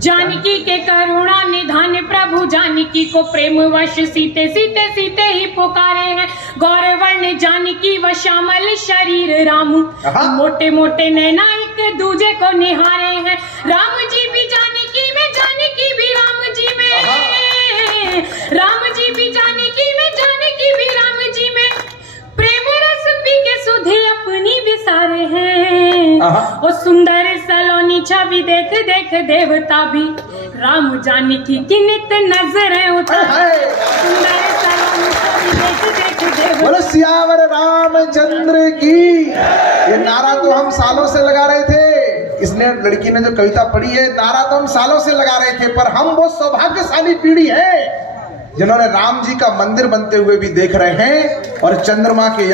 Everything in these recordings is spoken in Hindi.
जानकी के करुणा निधान प्रभु जानकी को प्रेम वश सीते सीते सीते ही पुकारे हैं। गौरवर्ण जानकी व श्यामल शरीर राम, मोटे मोटे नैना एक दूजे को निहारे हैं। राम जी भी जानकी में, जानकी भी राम जी में, राम जी भी जानकी में, जानकी भी राम जी में, प्रेम रस पी के सुधे अपनी विसारे हैं। और सुंदर सलोनी छवि देख देख देवता भी राम जानकी की नित नजरें उतारे। सुंदर सलोनी छवि देख देख देवता। बोलो सियावर रामचंद्र की। ये नारा तो हम सालों से लगा रहे थे, इसने लड़की ने जो कविता पढ़ी है नारा तो हम सालों से लगा रहे थे, पर हम वो सौभाग्यशाली पीढ़ी है जिन्होंने राम जी का मंदिर बनते हुए भी देख रहे हैं और चंद्रमा के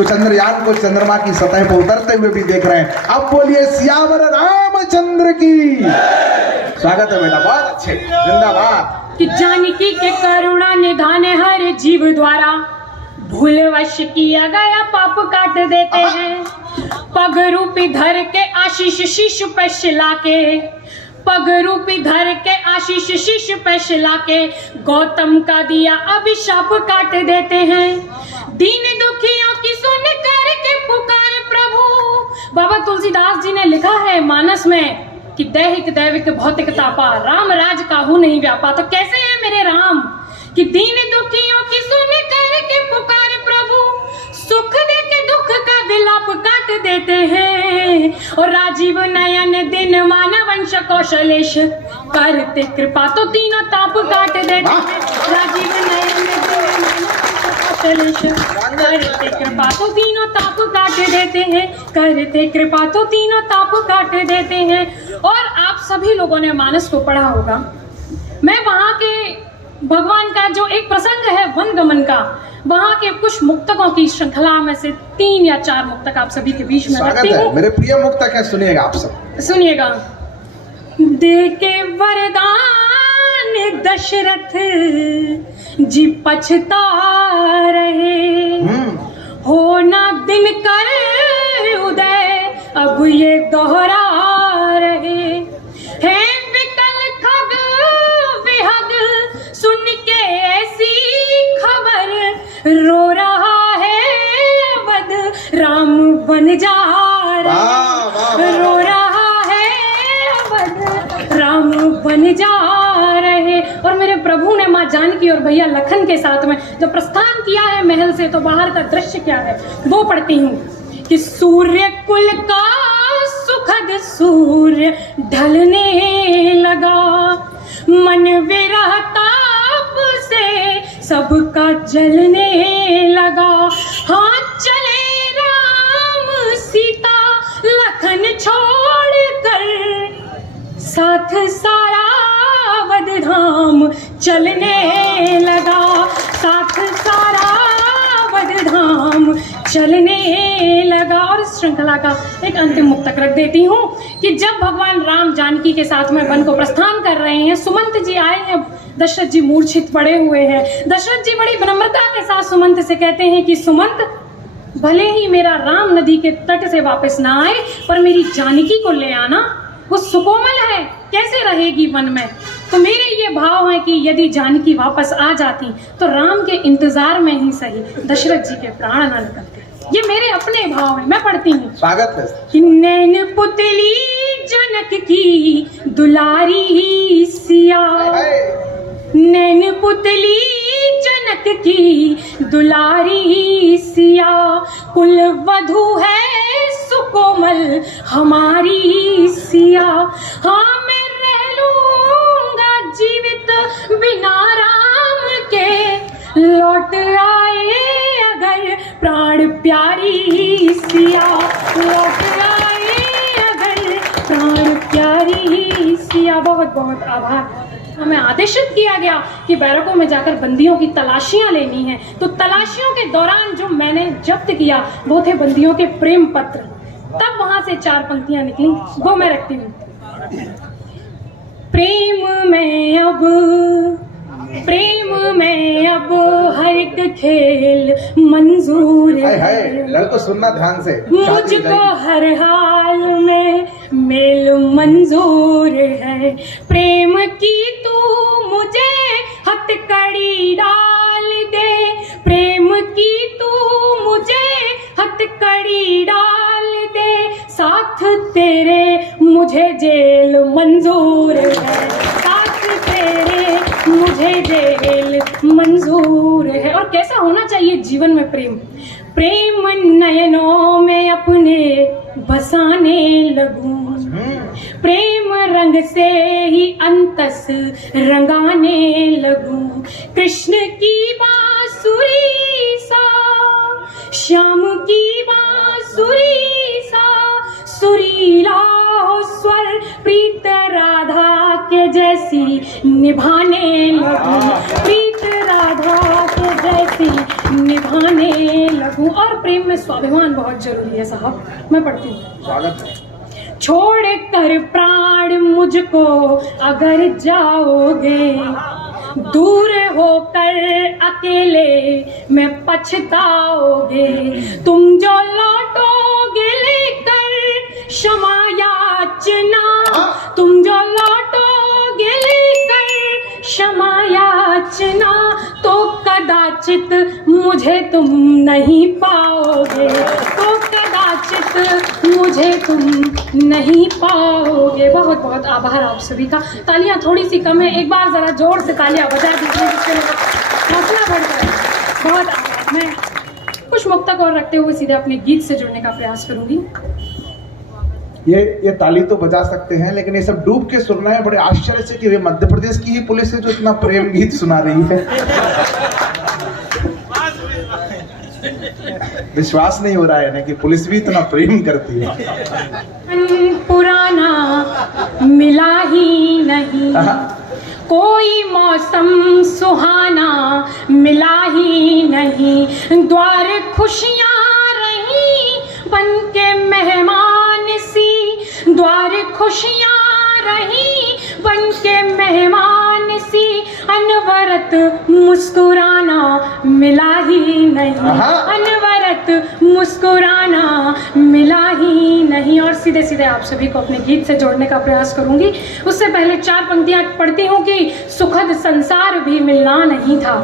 चंद्रयान को चंद्रमा की सतह पर उतरते हुए भी देख रहे हैं। अब बोलिए सियावर रामचंद्र की। स्वागत है बेटा, बहुत अच्छे, जिंदाबाद। कि जानकी के करुणा निधान हर जीव द्वारा, भूलवश किया गया पाप काट देते हैं। पग रूपी धर के आशीष शिशु पे शिला के, पग रूपी धर के आशीष शिशु पे शिला के, गौतम का दिया अभिशाप काट देते हैं। दीन दुखियों की सुन कर के पुकार प्रभु। बाबा तुलसीदास जी ने लिखा है मानस में कि दैहिक दैविक भौतिक तापा, राम राज काहू नहीं व्यापा। तो कैसे है मेरे राम कि दीन दुखियों की सुन कर के पुकार प्रभु, सुख दे के दुख का विलाप काट देते हैं। और राजीव नयन दिन मानवंश कौशलेश, करते कृपा तो तीनों ताप काट देते हैं। राजीव नयन दिन कौशलेश, करते कृपा तो तीनों ताप काट देते हैं, करते कृपा तो तीनों ताप काट देते हैं। और आप सभी लोगों ने मानस को पढ़ा होगा। मैं वहां के भगवान का जो एक प्रसंग है वन गमन का, वहाँ के कुछ मुक्तकों की श्रृंखला में से 3 या 4 मुक्तक आप सभी के बीच में रखती हूँ। मेरे प्रिय मुक्तक है, सुनिएगा आप सब। सुनिएगा। दे के वरदान दशरथ जी पछता रहे, होना दिन कर उदय अब ये दोहरा रहे। है विकल खग विहग सुन के ऐसी खबर, रो रहा है अवध राम बन जा रहे, रो रहा है अवध राम बन जा रहे। और मेरे प्रभु ने माँ जानकी और भैया लखन के साथ में जो प्रस्थान किया है महल से, तो बाहर का दृश्य क्या है वो पढ़ती हूँ कि सूर्य कुल का सुखद सूर्य ढलने लगा, मन विरह ताप से सबका जलने लगा। हाँ चले राम सीता लखन छोड़ कर, साथ सारा अवध धाम चलने लगा, साथ सारा अवध धाम चलने लगा। और इस श्रृंखला का एक अंतिम मुक्तक रख देती हूँ कि जब भगवान राम जानकी के साथ में वन को प्रस्थान कर रहे हैं, सुमंत जी आए हैं, दशरथ जी मूर्छित पड़े हुए हैं। दशरथ जी बड़ी विनम्रता के साथ सुमंत से कहते हैं कि सुमंत, भले ही मेरा राम नदी के तट से वापस ना आए, पर मेरी जानकी को ले आना, वो सुकोमल है, कैसे रहेगी वन में। तो मेरे ये भाव है कि यदि जानकी वापस आ जाती तो राम के इंतजार में ही सही दशरथ जी के प्राण न निकलते। ये मेरे अपने भाव है, मैं पढ़ती हूँ। स्वागत है। कि नैन पुतली जनक की दुलारी सिया, नैन पुतली जनक की दुलारी सिया, कुल वधू है सुकोमल हमारी सिया। हाँ मैं रह लूंगा जीवित बिना राम के, लौट आए अगर प्राण प्यारी सिया, लौट आए अगर प्राण प्यारी सिया। बहुत बहुत आभार। हमें आदेशित किया गया कि बैरकों में जाकर बंदियों की तलाशियां लेनी है, तो तलाशियों के दौरान जो मैंने जब्त किया वो थे बंदियों के प्रेम पत्र। तब वहां से 4 पंक्तियां निकली, वो मैं रखती हूँ। प्रेम में अब हर एक खेल मंजूर है, लड़को सुनना ध्यान से, मुझको हर हाल में मेल मंजूर है। प्रेम की तू मुझे हथकड़ी डाल दे, प्रेम की तू मुझे हथकड़ी डाल दे, साथ तेरे मुझे जेल मंजूर है, साथ तेरे मुझे जेल मंजूर है। और कैसा होना चाहिए जीवन में प्रेम? प्रेम नयनों में अपने बसाने लगूं, प्रेम रंग से ही अंतस रंगाने लगूं, कृष्ण की बांसुरी सा, श्याम की बांसुरी सा, सुरीला हो स्वर प्रीत राधा के जैसी निभाने लगूं, प्रीत राधा के जैसी निभाने लगूं। और प्रेम में स्वाभिमान बहुत जरूरी है साहब। मैं पढ़ती हूँ। स्वागत है। छोड़ कर प्राण मुझको अगर जाओगे, दूर होकर अकेले में पछताओगे, तुम जो लौटोगे लेकर क्षमा याचना, तुम जो लौटोगे लेकर क्षमा याचना, तो कदाचित मुझे तुम नहीं पाओगे, तो कदाचित मुझे तुम नहीं पाओगे। बहुत बहुत आभार आप सभी का। तालियां थोड़ी सी कम है, एक बार जरा जोर से तालियां बजा दीजिए जिससे मेरा हौसला बढ़ जाए। बहुत आभार। मैं कुछ मुक्तक और रखते हुए सीधे अपने गीत से जुड़ने का प्रयास करूंगी। ये ताली तो बजा सकते हैं, लेकिन ये सब डूब के सुनना है। बड़े आश्चर्य से कि वे मध्य प्रदेश की ही पुलिस है जो इतना प्रेम गीत सुना रही है। विश्वास नहीं हो रहा है ना कि पुलिस भी इतना प्रेम करती है। पुराना मिला ही नहीं, कोई मौसम सुहाना मिला ही नहीं, द्वार खुशियां रही बन के मेहमान सी, द्वार खुशियां रही बन के मेहमान सी, अनवरत मुस्कुराना मिला ही नहीं, अनवरत मुस्कुराना मिला ही नहीं। और सीधे सीधे आप सभी को अपने गीत से जोड़ने का प्रयास करूंगी। उससे पहले 4 पंक्तियां पढ़ती हूँ कि सुखद संसार भी मिलना नहीं था,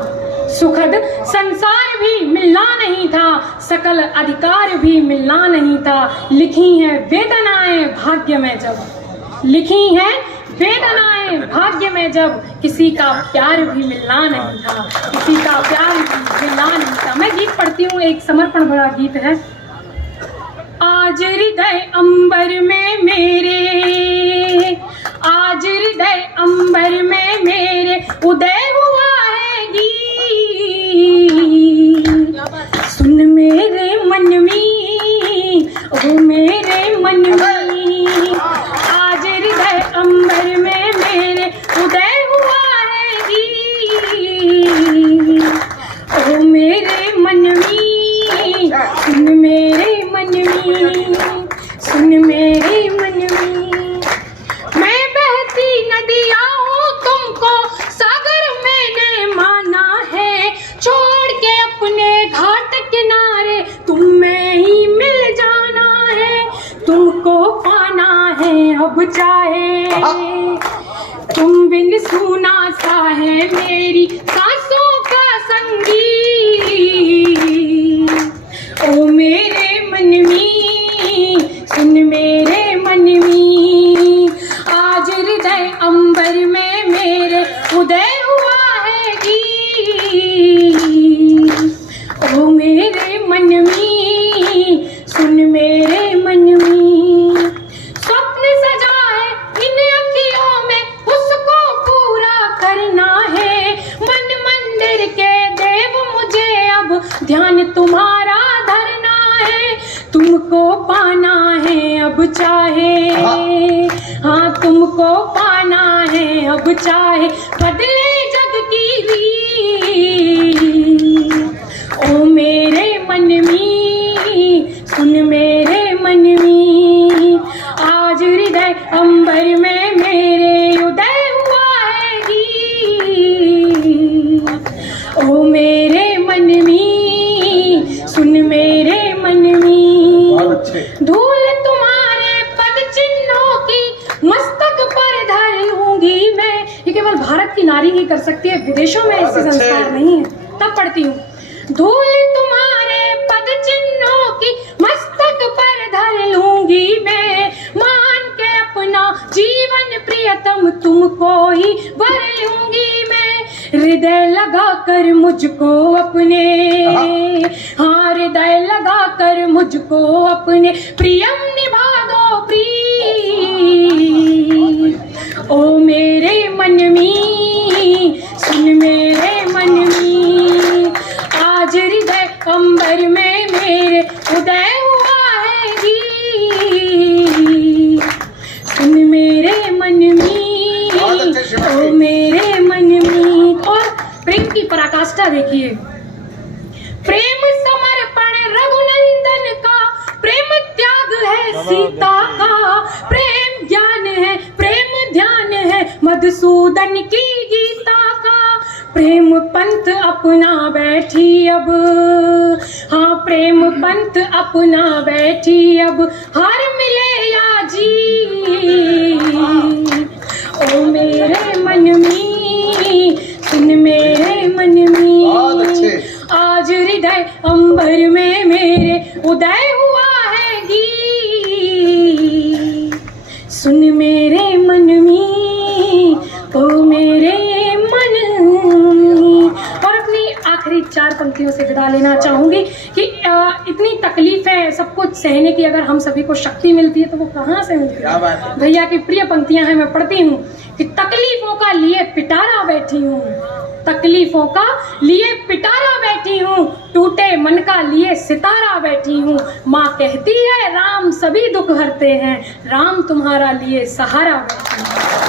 सुखद संसार भी मिलना नहीं था, सकल अधिकार भी मिलना नहीं था, लिखी है वेदनाएं भाग्य में जब, लिखी है वेदनाएं भाग्य में जब, किसी का प्यार भी मिलना नहीं था, किसी का प्यार भी मिलना नहीं था। मैं गीत पढ़ती हूँ, एक समर्पण भरा गीत है। आज हृदय अंबर में मेरे, आज हृदय अंबर में मेरे उदय हुआ है गीत, सुन मेरे मनवी, ओ मेरे मनवी, आज हृदय अंबर में मेरे उदय हुआ है गीत, ओ मेरे मनवी, सुन मेरे मनवी, सुन मेरे मनवी। मैं बहती नदिया हूँ, तुमको सागर मैंने माना है, छोड़ के अपने घाट किनारे तुम में ही मिल जाना है, तुमको पाना है अब चाहे, तुम बिन सुना सा है मेरी सांसों का संगीत, ओ मेरे मनवी, सुन मेरे मनवी, आज हृदय अंबर में मेरे उदय हुआ है गीत, ओ मेरे मनवी, सुन मेरे मनवी। स्वप्न सजा है इन अखियों में, उसको पूरा करना है, मन मंदिर के देव मुझे अब ध्यान तुम्हारा धरना है, तुमको पाना है अब चाहे, हाँ तुमको पाना है अब चाहे, बदले जग की रीत, ओ मेरे मनवी, सुन मेरे मनवी, आज हृदय अंबर में मेरे उदय हुआ है गीत, ओ मेरे मनवी, सुन मेरे मनवी। धूल तुम्हारे पद चिन्हों नारी ही कर सकती है, विदेशों में ऐसे बहुत अच्छे। संस्कार नहीं है। तब पढ़ती हूँ, धूल तुम्हारे पद चिन्हों की मस्तक पर धर लूंगी मैं, मान के अपना जीवन प्रियतम तुमको ही वर लूंगी मैं। हृदय लगा कर मुझको अपने, हाँ हृदय लगा कर मुझको अपने प्रियम निभा दो प्रिय। ओ मेरे मन में सुन मेरे मन में, आज हृदय अंबर में मेरे उदय हुआ है गीत। सुन मेरे मन बहुत में, अच्छे शिवाजी। ओ मेरे मन में। और प्रेम की पराकाष्ठा देखिए, प्रेम समर्पण रघुनंदन का, प्रेम त्याग है सीता का, प्रेम ज्ञान है प्रेम ध्यान है मधुसूदन की गीता का। प्रेम पंथ अपना बैठी अब, हाँ प्रेम पंथ अपना बैठी अब, हार मिले या जीत। ओ मेरे मन में सुन मेरे मन बहुत अच्छे। में, आज हृदय अंबर में मेरे उदय हुआ है गीत। सुन मेरे मन में, ओ मेरे मन में। और अपनी आखिरी 4 पंक्तियों से विदा लेना चाहूंगी कि इतनी तकलीफें सब कुछ सहने की अगर हम सभी को शक्ति मिलती है तो वो कहाँ से मिलती क्या है। बात है। भैया की प्रिय पंक्तियां हैं, मैं पढ़ती हूँ कि तकलीफों का लिए पिटारा बैठी हूँ, तकलीफों का लिए पिटारा बैठी हूँ, टूटे मन का लिए सितारा बैठी हूँ। माँ कहती है राम सभी दुख हरते हैं, राम तुम्हारा लिए सहारा बैठी हूँ।